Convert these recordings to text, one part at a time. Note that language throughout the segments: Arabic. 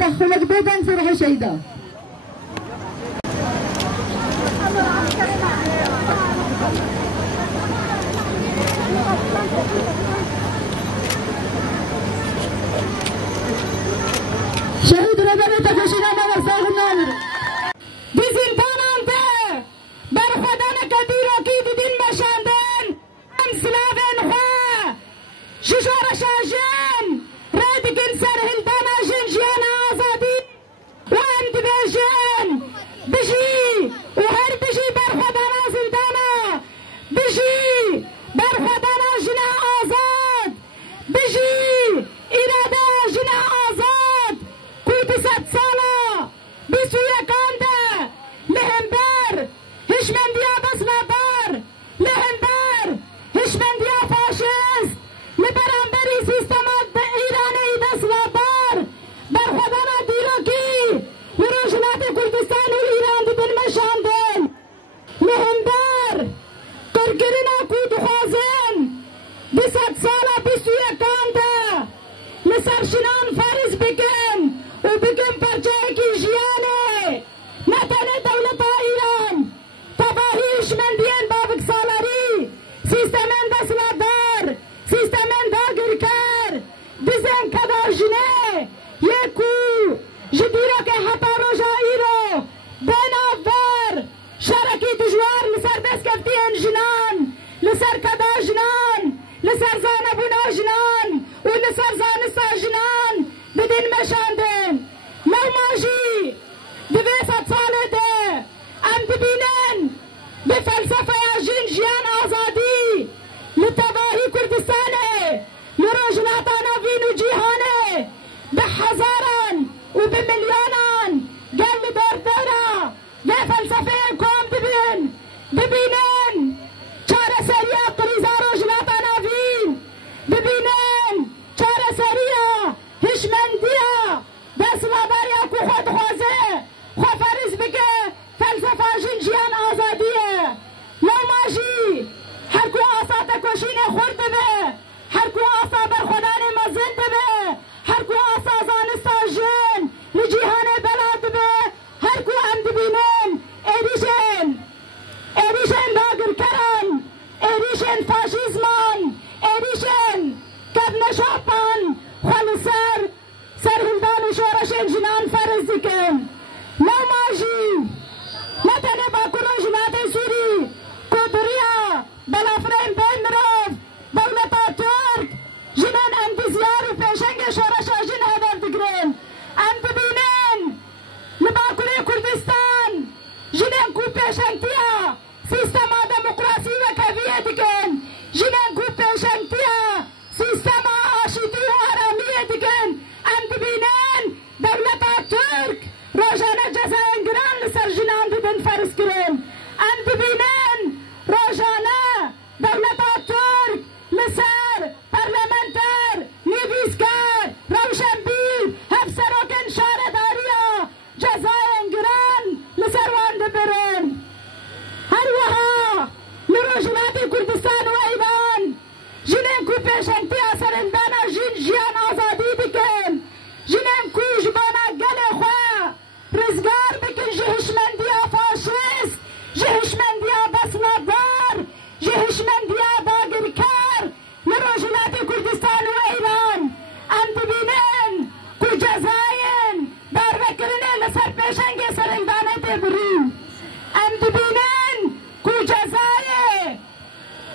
دخلك بيبان فرح شيدا شهيد ربنا تفشينا ما ورساه النار bizim tanante برخدان كبيرة كيد دين مشاندن ام سلافن خوا شجار شاجن رادك انسر هلدانا جنجيانا آزادي وانت بجن بجي وهر بجي برخدانا زندانا بجي برخدانا جنا آزاد 200 ساله 21 ده لسر شنان فرز بکن و بکن پرچه کی جیانه نتنه دولت ایران تباهیش من دیان بابک سالاری سیستمن دسلادار سیستمن داگرکر دیزن کدار جنه یکو جدیرا که حتا روژا ایرو بنابر شرکی دجوار لسر دست کفتین جنان لسر کدا جنان لسر زانبونا جنان و لسر زانستا جنان بدین مشاندن لو ماجی دوی 100 ساله ده ام دبینن به فلسفه جن جیان آزادی لتباهی کردستانه لروجلاتانا وین و جیهانه به هزاران و به میلیونان گل دردارا به فلسفه قوم ببینن چاره سریا قریزا روجلاتانا وین ببینن چاره سریا هشمندیا دستلاداریا کو خود خوازه خو فرز بکه فلسفه جنجیان آزادیه لو ماجی هر کو آسا تکوشین خورد به هر کو آسا بر خدان مزند به هر کو آسا زانستا جن لجیهان بلاد به هر کو هم دبینن ایریشن داگر کرن ایریشن فاشیزمان ایریشن کدنشاپان خلصر سرهلدان و شورشن جنان فرز دکن لو ماجی نتنه باکر جنات سوری کودریا بلافرین بین مروف دولتا ترک جنان انتزیار و پیشنگ شورشا جن هدف دگرن ام دبینن لباکر کردستان جنان کو پیشنگتیا سیستما دموکراسی و کبیه دکن جنان کو پیشنگتیا سیستما آشتی و آرامیه دکن ام دبینن دولتا ترک روزانه جزاین گران لسر جنان ددن فرز کرن ام دبینن روزانه دولتا ترک لسر پارلمانتر نویسگر روشنبیر هفسروکن شارداریا جزاین گران لسر وان دبرن هر وها لروجلات کردستان و ایران جنین کو پیشنگتی سرندانا جن جیان آزادی بکن جنین کو جبانا گل خواه رزگار بکن جهشمندیا فاشیست جهشمندیا دسلادار جهشمندیا داگرکر لروجلات کردستان و ایران ام دبینن کو جزاین دار بکرنه لسر پیشنگ سرندانه دبرین ام دبینن کو جزای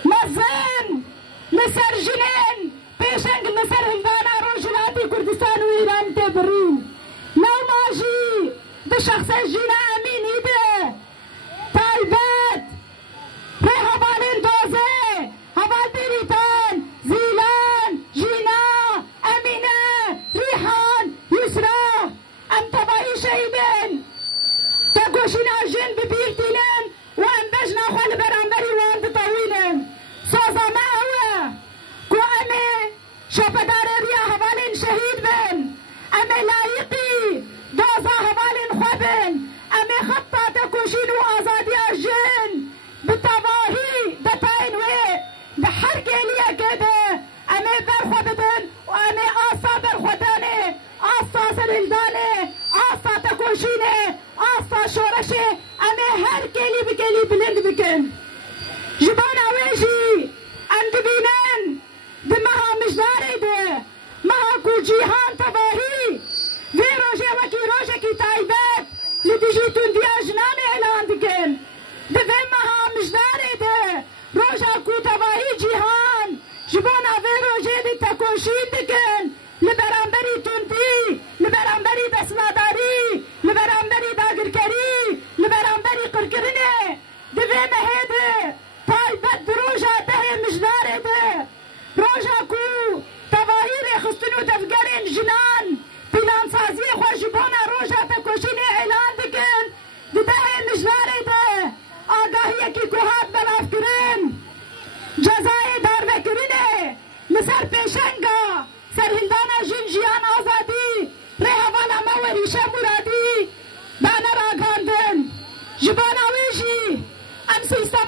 مزن لسر جنین پیشنگ لسر هلدانا روجلاتی کردستان و ایران دبرین لو ماجی ده شخص جنا امینی ده تایبت به حوالین دوزه حوال دیریتان زیلان جینا امینه ریحان یسرا ام تبایی شهیدن تگوشین جن ببیرتینن و ام بجنا خوال برانبری وان تطوینن سوزا ما اوه کو امه شپدار ریا حوالین شهید بن امه لایقی دوزا حوالین خوابن امه خطا تکوشین و آزادی جن بتواهی دتاین وی بحر گلیه کده امه برخوابدن و امه آسا برخودانه آسا سرندانه آسا تکوشینه آسا شورشه امه هر گلی بگلی بلند بکن جبان اویجی ام دبینن ده مها مجداره ده مها کو جیهان تباهی وی روژه وکی روژه کی تایبت لدیجیتون دیا جنان اعلان دکن ده وی مها مجداره ده روژه کو تباهی جیهان جبان وی روژه دی تکوشید دکن لبرانبری تندی لبرانبری دسلاداری لبرانبری داگرکری لبرانبری قرکرنه ده وی مهده تایبت روژه ده مجداره ده روژه کو تباهی ریخستن و دفگرین جنان پلانسازی خوشبانا روژه تکوشین اعلان دکن ده مجداره ده آگاهی کی کوهات بلاف کرن جزای دار بکرنه لسر پیشنگا سرهندانا جنجیان آزادی ری حوالا موریشه مرادی بانا راگاندن جبانا ویجی ام سیستم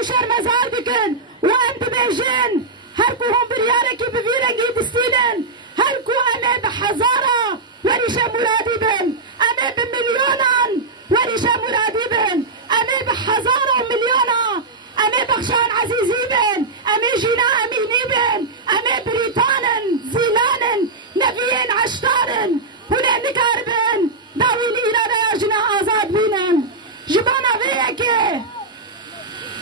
و شرمزار دکن و ام دبیجن هر کو هم بریاره کی بویرنگی دستینن هر کو امه به هزارا وریشه مرادی بن امه به میلیونان وریشه مرادی بن امه به هزارا و میلیونا امه بخشان عزیزی بن امه جینا امینی بن امه بریتانن زیلانن نبیین عشتارن هونه نکار بن داویل ایرانه جنا آزاد بینن جبانا ویکه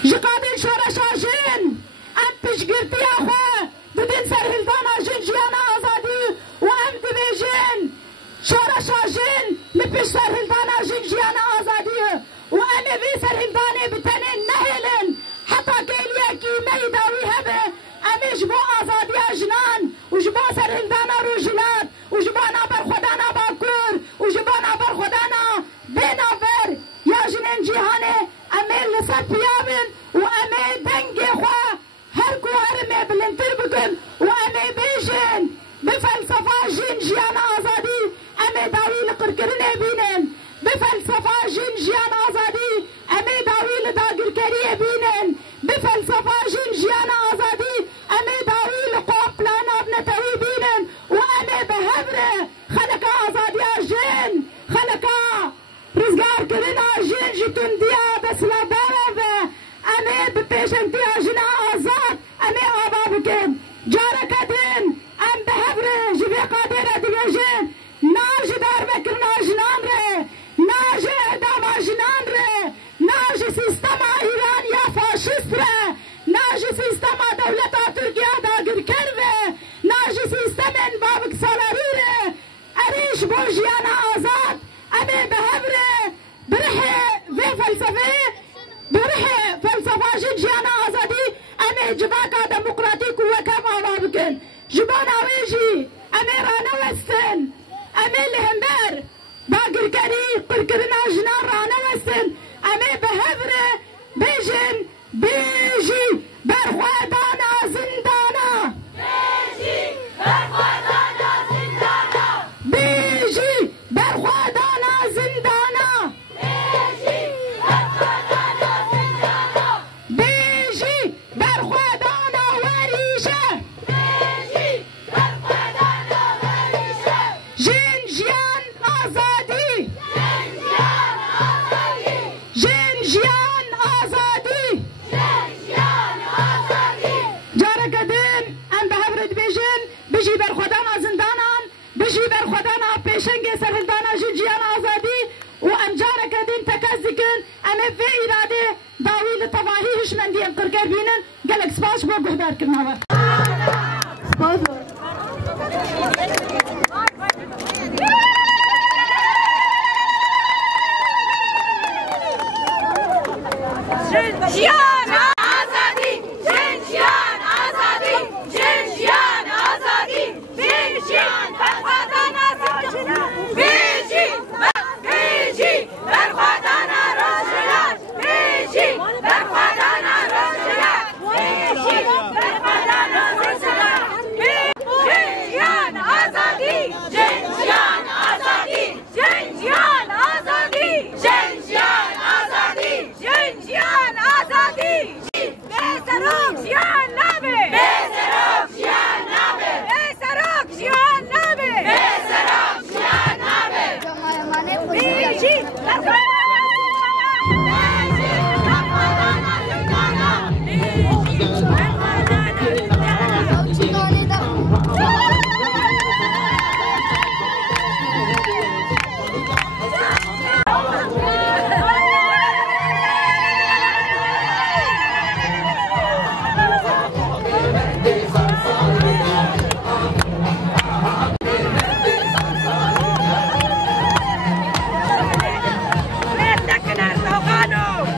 جقابل شورش آجین ام پشگرتی آخواه دودین سرهلدان آجین جیانا آزادی و ام دبیجین شورش آجین لپش سرهلدان آجین جیانا آزادی و ام بی سرهلدانی بتنین نهلن حتی کلیه کی میداوی هبه ام جبو آزادی آجنان و جبو سرهلدانا روجلات و جبانا برخودانا باکور و جبانا برخودانا بینافر یا جنین جیهانه امه لسر پیابن و امه دنگ خواه هر کو هرمه بلنتر بکن و امه بیجن بفلسفه جن جیان آزادی امه داویل قرقرنه بینن بفلسفه جن جیان آزادی امه داویل داگرکریه بینن بفلسفه جن جیان آزادی امه داویل قوم پلانا بنتوی بینن و امه بهبره خلقا آزادی جن خلقا رزگار کرنا جن جتون دیا بسلا بابا امه بپیشنتی جنا آزاد امه آبا بکن جارا کدن ام بهبره جبه قادر دیجن ناج دار بکرنا جنان ره ناج اعدام جنان ره ناج سیستم ایران یا فاشیست ره ناج سیستم دولت ترکیه داگر کرده ناج سیستم بابک سالاری ره اریش بوجیانا آزاد امه بهبره برحه و فلسفه برحه فلسفه جیانا آزادی امه جباکا دموکراتیک و کم آوا بکن جبانا ویجی امه رانوستن امه لهمبر باگرگری قرقرنا جنان رانوستن امه بهبره بیجن بیجی برخوادانا زندانا بیجی برخوادانا زندانا بیجی برخوادانا وریشه جن جیان آزادی جن جیان آزادی جارا کدن ام بهبرد بیجن بجی برخوادانا زندانان بجی برخوادانا پیشنگ سرهلدانا جن جیان آزادی و ام جارا کدن تکزکن ام في اراده داویل تواهی هشمندی ام قرقر بینن گلک سپاس بو گهدار کرنا Yeah!